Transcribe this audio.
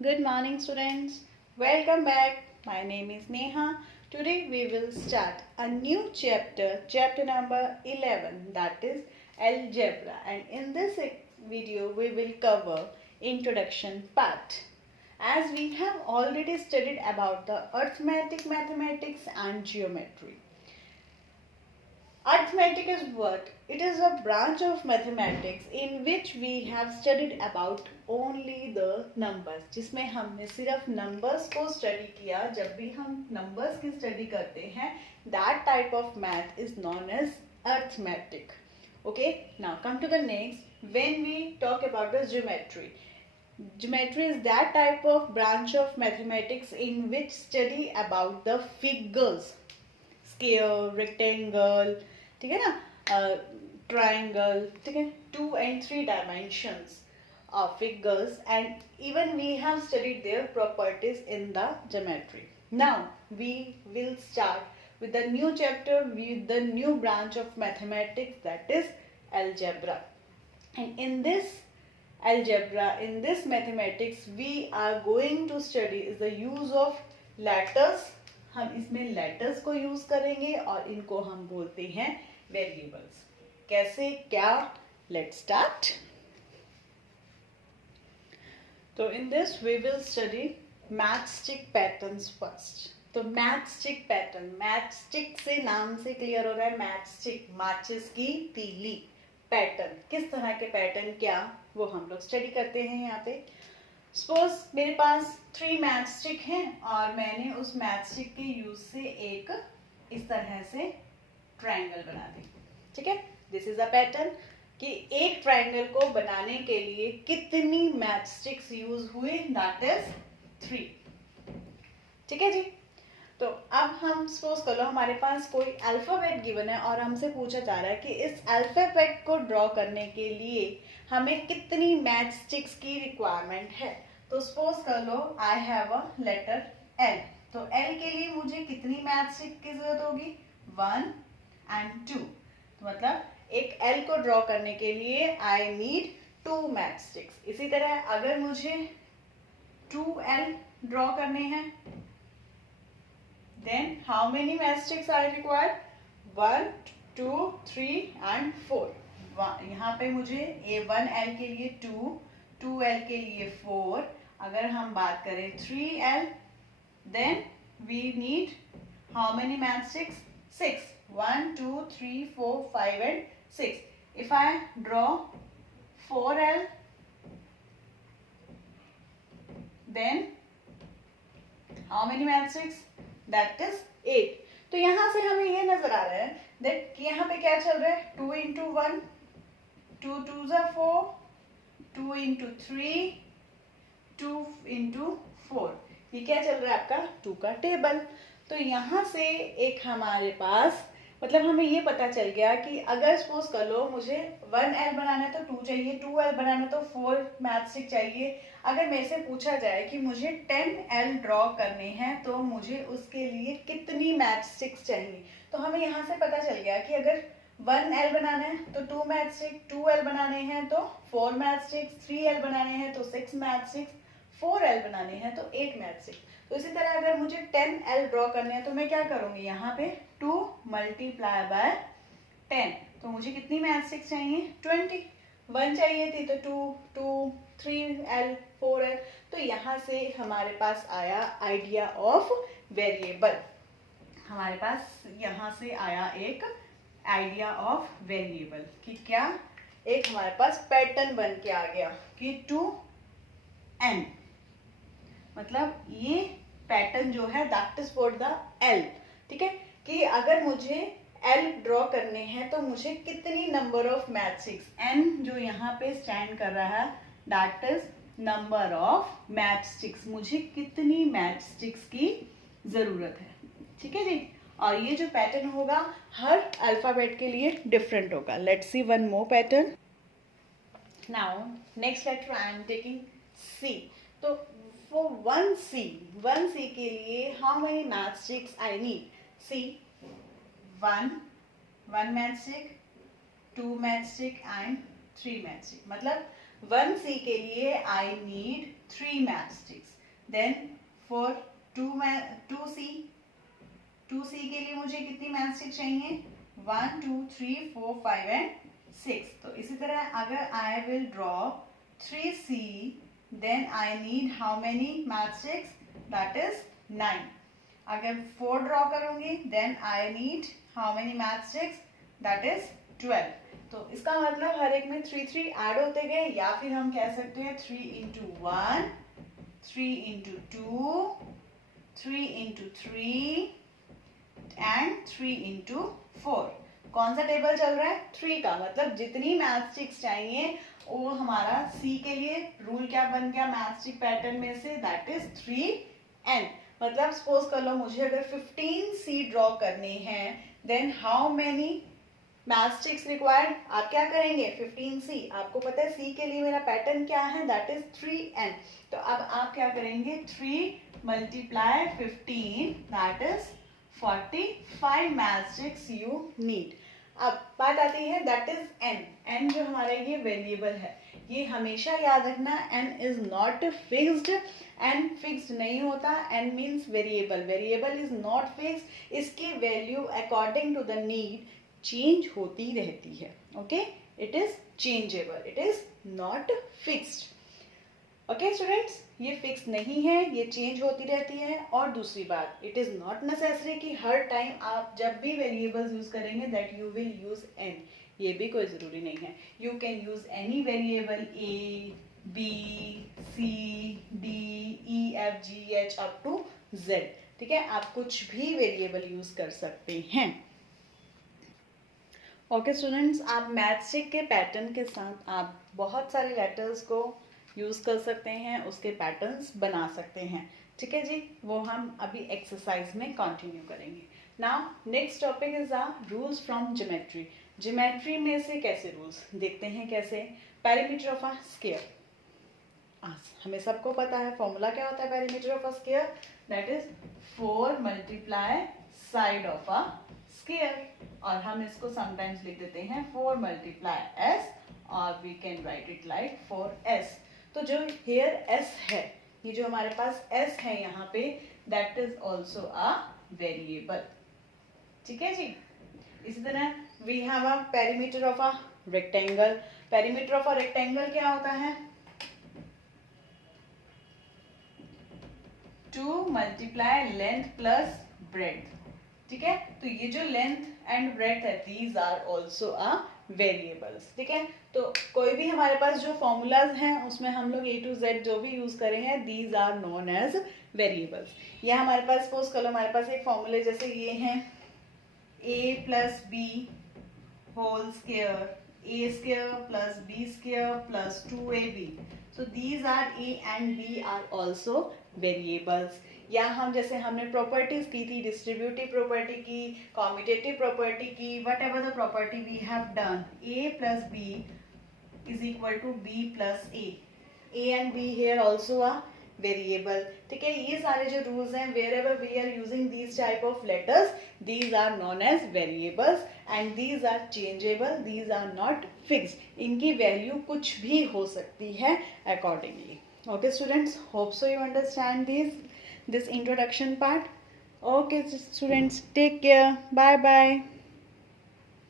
Good morning, students. Welcome back. My name is Neha. Today we will start a new chapter, chapter number 11, that is algebra. And in this video, we will cover introduction part. As we have already studied about the arithmetic, mathematics, and geometry. Arithmetic is what? It is a branch of mathematics in which we have studied about only the numbers. जिसमें हमने सिर्फ numbers को study किया. जब भी हम numbers की study करते हैं, that type of math is known as arithmetic. Okay, now come to the next. When we talk about the geometry, geometry is that type of branch of mathematics in which study about the figures, square, rectangle, ठीक है ना, triangle, ठीक है, 2 and 3 dimensions of figures, and even we have studied their properties in the geometry. Now we will start with the new chapter, with the new branch of mathematics, that is algebra. And in this algebra, in this mathematics, we are going to study is the use of letters. हम इसमें letters को use करेंगे और इनको हम बोलते हैं variables. कैसे, क्या, लेट्स स्टार्ट. तो in this we will study matchstick patterns first. तो मैचस्टिक पैटर्न, मैचस्टिक से नाम से क्लियर हो रहा है, मैचस्टिक माचिस की तीली. पैटर्न, किस तरह के पैटर्न, क्या, वो हम लोग स्टडी करते हैं यहाँ पे. सपोज मेरे पास 3 मैच स्टिक हैं और मैंने उस मैच स्टिक के यूज से एक इस तरह से ट्रायंगल बना दी. ठीक है, दिस इज अ पैटर्न कि एक ट्रायंगल को बनाने के लिए कितनी मैच स्टिक्स यूज हुए, दैट इज 3. ठीक है जी. तो अब हम सपोज कर लो हमारे पास कोई अल्फाबेट गिवन है और हमसे पूछा जा रहा है कि इस अल्फाबेट को ड्रॉ करने के लिए हमें कितनी मैच स्टिक्स की रिक्वायरमेंट है. तो सपोज कर लो I have a letter L. तो एल के लिए मुझे कितनी मैच स्टिक की जरूरत होगी, 1 and 2. तो मतलब एक एल को ड्रॉ करने के लिए आई नीड 2 मैच स्टिक्स. इसी तरह अगर मुझे 2L ड्रॉ करने हैं, then how many matchsticks are required? 1, 2, 3 and 4. यहाँ पे मुझे 1L के लिए 2, 2L के लिए 4. अगर हम बात करें 3L, then we need how many matchsticks? 6. 1, 2, 3, 4, 5 and 6. If I draw 4L, then how many matchsticks? That is 8. तो यहाँ से हमें ये नजर आ रहा है that यहाँ पे क्या चल रहा है, 2 into 1, 2 2s are 4, 2 into 3, 2 into 4. ये क्या चल रहा है आपका 2 का टेबल. तो यहाँ से एक हमारे पास मतलब हमें ये पता चल गया कि अगर सपोज कर लो मुझे 1L बनाना है तो 2 चाहिए, 2L बनाना है तो 4 मैच स्टिक चाहिए. अगर मेरे से पूछा जाए कि मुझे 10L ड्रॉ करने हैं तो मुझे उसके लिए कितनी मैच स्टिक्स चाहिए, तो हमें यहाँ से पता चल गया कि अगर 1L बनाना है तो 2 मैच स्टिक, 2L बनाने हैं तो 4 मैच स्टिक्स, 3L बनाने हैं तो 6 मैच स्टिक्स, 4L बनाने हैं तो 8 मैच स्टिक्स. तो इसी तरह अगर मुझे 10L ड्रॉ करने हैं तो मैं क्या करूंगी, यहाँ पे 2 मल्टीप्लाई बाय 10. तो मुझे कितनी मैच स्टिक्स चाहिए, 20. 1 चाहिए थी तो 2, 2, 3L, 4L. तो यहाँ से हमारे पास आया आइडिया ऑफ वेरिएबल. हमारे पास यहाँ से आया एक आइडिया ऑफ वेरिएबल कि क्या, एक हमारे पास पैटर्न बन के आ गया कि 2N. मतलब ये पैटर्न जो है that is for the L. ठीक है, कि अगर मुझे L ड्रॉ करने हैं तो मुझे कितनी number of match sticks, N जो यहाँ पे स्टैंड कर रहा है that is number of match sticks. मुझे कितनी मैच स्टिक्स की जरूरत है. ठीक है जी. और ये जो पैटर्न होगा हर अल्फाबेट के लिए डिफरेंट होगा. Let's see one more pattern. Now next letter I am taking C. तो फॉर 1C के लिए how many match sticks I need. C 1 match stick, 2 match stick and 3 match stick. मतलब 1C के लिए I need 3 match sticks. Then for 2C के लिए मुझे कितनी मैच स्टिक चाहिए 1 2 3 4 5 एंड 6. तो इसी तरह अगर I will draw 3C then I need how many match sticks that is 9. अगर 4 ड्रॉ करूंगी then I need how many match sticks that is 12. तो इसका मतलब हर एक में 3 3 ऐड होते गए, या फिर हम कह सकते हैं 3 into 1, 3 into 2, 3 into 3 and 3 into 4. कौन सा टेबल चल रहा है 3 का, मतलब जितनी मैथ स्टिक्स चाहिए वो हमारा C के लिए रूल क्या बन गया मैथ स्टिक पैटर्न में से दैट इज 3n. मतलब सपोज कर लो मुझे अगर 15C ड्रॉ करने हैं then how many math sticks required. आप क्या करेंगे 15C, आपको पता है C के लिए मेरा पैटर्न क्या है दैट इज 3n. तो अब आप क्या करेंगे 3 multiply 15 that is 45 math sticks you need. अब बात आती है दैट इज n. n जो हमारा ये वेरिएबल है, ये हमेशा याद रखना n is not fixed. n fixed नहीं होता, n means variable. Variable is not fixed. इसकी value according to the need change होती रहती है. Okay, it is changeable, it is not fixed. Okay students, ये फिक्स नहीं है, ये चेंज होती रहती है. और दूसरी बात, इट इज नॉट नेसेसरी कि हर टाइम आप जब भी वेरिएबल्स यूज करेंगे that you will use n. ये भी कोई जरूरी नहीं है. You can use any variable a b c d e f g h up to z. ठीक है, आप कुछ भी वेरिएबल यूज कर सकते हैं. ओके स्टूडेंट्स, आप मैथ स्टिक के पैटर्न के साथ आप बहुत सारे लेटर्स को यूज़ कर सकते हैं, उसके पैटर्न्स बना सकते हैं. ठीक है जी, वो हम अभी एक्सरसाइज में कंटिन्यू करेंगे. Now next topic is the rules from geometry. Geometry में से कैसे रूल्स देखते हैं. कैसे पेरीमीटर ऑफ अ स्क्वायर, हमें सबको पता है फॉर्मूला क्या होता है perimeter of a square that is 4 multiply side of a square. और हम इसको समटाइम्स लिख देते हैं 4 multiply s और we can write it like 4s. तो जो हेयर s है, ये जो हमारे पास s है यहाँ पे that is also a variable. ठीक है जी. इसी तरह we have a perimeter of a rectangle. Perimeter of a rectangle क्या होता है 2 multiply लेंथ प्लस ब्रेड्थ. ठीक है, तो ये जो लेंथ एंड ब्रेड्थ है these are also a variables. ठीक है, तो कोई भी हमारे पास जो फॉर्मूलाज हैं उसमें हम लोग A to Z जो भी यूज करे हैं these are known as variables. या हमारे पास सपोज कर लो हमारे पास एक फॉर्मूले जैसे ये हैं a plus B whole square, a square plus b square plus 2ab. So these are a and b are also variables. या हम जैसे हमने प्रॉपर्टीज की थी, डिस्ट्रीब्यूटिव प्रॉपर्टी की, कॉम्यूटेटिव प्रॉपर्टी की, whatever the property we have done, a plus b is equal to b plus a. a and b here also a variable. ठीक है, ये सारे जो रूल्स हैं wherever we are using these type of letters these are known as variables and these are changeable, these are not fixed. इनकी value कुछ भी हो सकती है accordingly. Okay students, hope so you understand this introduction part. Okay students, take care, bye bye.